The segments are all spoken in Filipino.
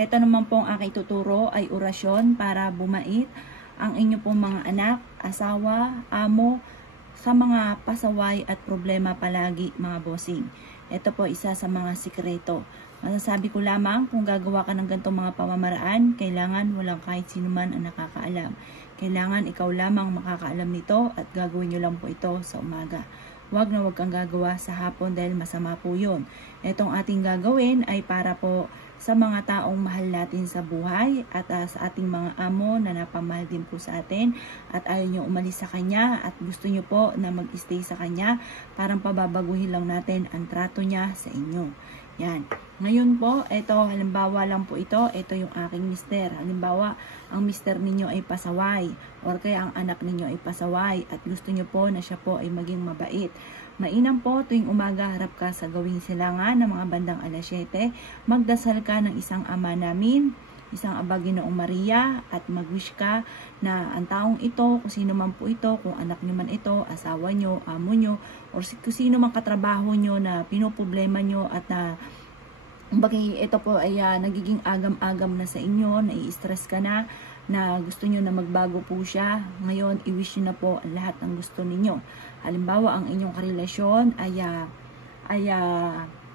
Ito naman pong aking tuturo ay orasyon para bumait ang inyo pong mga anak, asawa, amo, sa mga pasaway at problema palagi mga bossing. Ito po isa sa mga sikreto. Masasabi ko lamang kung gagawa ka ng ganitong mga pamamaraan, kailangan walang kahit sino man ang nakakaalam. Kailangan ikaw lamang makakaalam nito at gagawin nyo lang po ito sa umaga. Huwag na huwag kang gagawa sa hapon dahil masama po yun. Itong ating gagawin ay para po sa mga taong mahal natin sa buhay at sa ating mga amo na napamahal din po sa atin at ayaw nyo umalis sa kanya at gusto nyo po na mag-stay sa kanya, parang pababaguhin lang natin ang trato niya sa inyo. Yan. Ngayon po, ito, halimbawa lang po ito yung aking mister. Halimbawa, ang mister ninyo ay pasaway or kaya ang anak ninyo ay pasaway at gusto nyo po na siya po ay maging mabait. Mainam po tuwing umaga harap ka sa gawing silangan ng mga bandang alas 7, magdasal ka ng isang Ama Namin, isang Aba Ginoong Maria at mag-wish ka na ang taong ito, kung sino man po ito, kung anak nyo man ito, asawa nyo, amo nyo, or kung sino man katrabaho nyo na pinoproblema nyo at na ito po ay nagiging agam-agam na sa inyo, nai-stress ka na gusto nyo na magbago po siya. Ngayon, i-wish nyo na po ang lahat ng gusto ninyo. Halimbawa, ang inyong karelasyon ay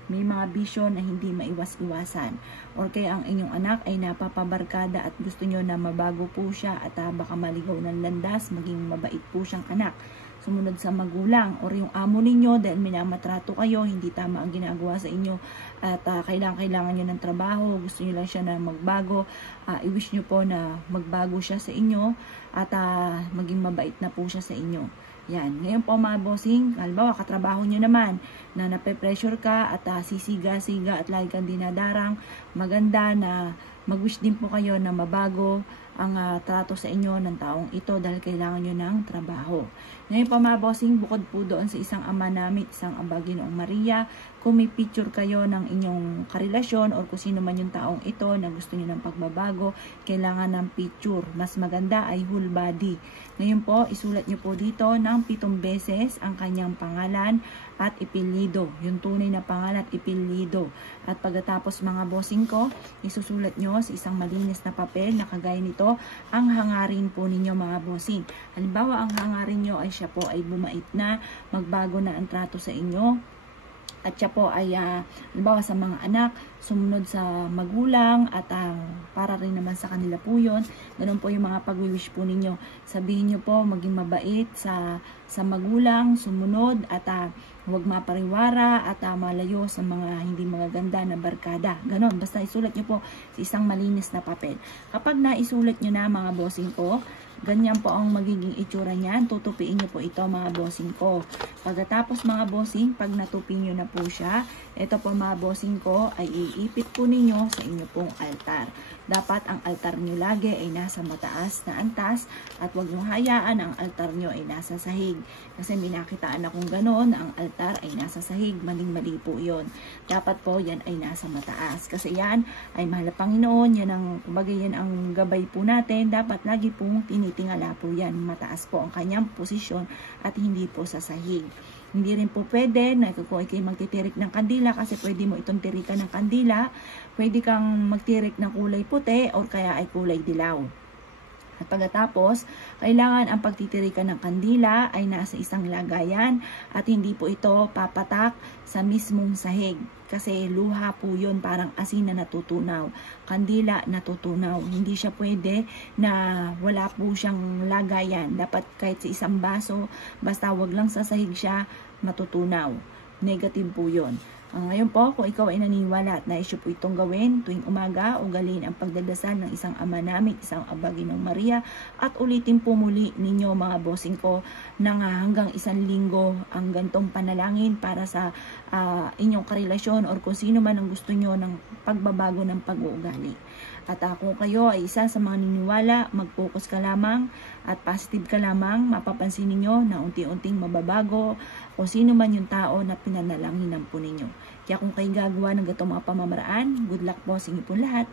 may mga bisyon na hindi maiwas-iwasan. Or kaya ang inyong anak ay napapabarkada at gusto nyo na mabago po siya at baka maligaw ng landas, maging mabait po siyang anak. Sumunod sa magulang or yung amo ninyo dahil minamatrato kayo, hindi tama ang ginagawa sa inyo at kailangan nyo ng trabaho, gusto nyo lang siya na magbago, i-wish nyo po na magbago siya sa inyo at maging mabait na po siya sa inyo. Yan. Ngayon po mga bossing, halimbawa katrabaho nyo naman na nape-pressure ka at sisiga-siga at lagi kang dinadarang, maganda na mag-wish din po kayo na mabago ang trato sa inyo ng taong ito dahil kailangan nyo ng trabaho. Ngayon po mga bossing, bukod po doon sa isang Ama Namin, isang Aba Ginoong Maria, kung may picture kayo ng inyong karelasyon or kung sino man yung taong ito na gusto nyo ng pagbabago, kailangan ng picture. Mas maganda ay whole body. Ngayon po, isulat nyo po dito ng 7 beses ang kanyang pangalan at ipilido. Yung tunay na pangalan at ipilido. At pagkatapos mga bossing ko, isusulat nyo sa isang malinis na papel na kagaya nito ang hangarin po ninyo mga bossing. Halimbawa, ang hangarin nyo ay siya po ay bumait na, magbago na ang trato sa inyo. At siya po ay, halimbawa sa mga anak, sumunod sa magulang at para rin naman sa kanila po yun. Ganun po yung mga pag-wish po ninyo. Sabihin nyo po, maging mabait sa magulang, sumunod at huwag mapariwara at malayo sa mga hindi magaganda na barkada. Ganon, basta isulat nyo po sa isang malinis na papel. Kapag naisulat nyo na mga bossing ko, ganyan po ang magiging itsura niyan. Tutupiin nyo po ito mga bossing ko. Pagkatapos mga bossing, pag natupi nyo na po siya, ito po mga bossing ko ay iipit po ninyo sa inyo pong altar. Dapat ang altar nyo lagi ay nasa mataas na antas at huwag nyo hayaan ang altar nyo ay nasa sahig. Kasi minakitaan akong ganon, ang altar ay nasa sahig, maling-mali po yun. Dapat po yan ay nasa mataas. Kasi yan ay mahal na Panginoon, yan ang, kumbaga yan ang gabay po natin. Dapat lagi pong tinitingala po yan. Mataas po ang kanyang posisyon at hindi po sa sahig. Hindi rin po pwede na kung ikay magtitirik ng kandila kasi pwede mo itong tirikan ng kandila. Pwede kang magtirik ng kulay puti or kaya ay kulay dilaw. At pagkatapos, kailangan ang pagtitirikan ng kandila ay nasa isang lagayan at hindi po ito papatak sa mismong sahig. Kasi luha po yun, parang asin na natutunaw. Kandila natutunaw. Hindi siya pwede na wala po siyang lagayan. Dapat kahit sa isang baso, basta wag lang sa sahig siya, matutunaw. Negative po yun. Ngayon po, kung ikaw ay naniniwala at naisyo po itong gawin, tuwing umaga, ugalin ang pagdadasal ng isang Ama Namin, isang Aba Ginoong Maria, at ulitin po muli ninyo mga bossing ko ng hanggang 1 linggo ang gantong panalangin para sa inyong karelasyon or kung sino man ang gusto nyo ng pagbabago ng pag-uugali. At kung kayo ay isa sa mga niniwala, mag-focus ka lamang at positive ka lamang, mapapansin ninyo na unti-unting mababago o sino man yung tao na pinanalanginan po ninyo. Kaya kung kayo gagawa ng gatong mga pamamaraan, good luck po sa inyo po lahat.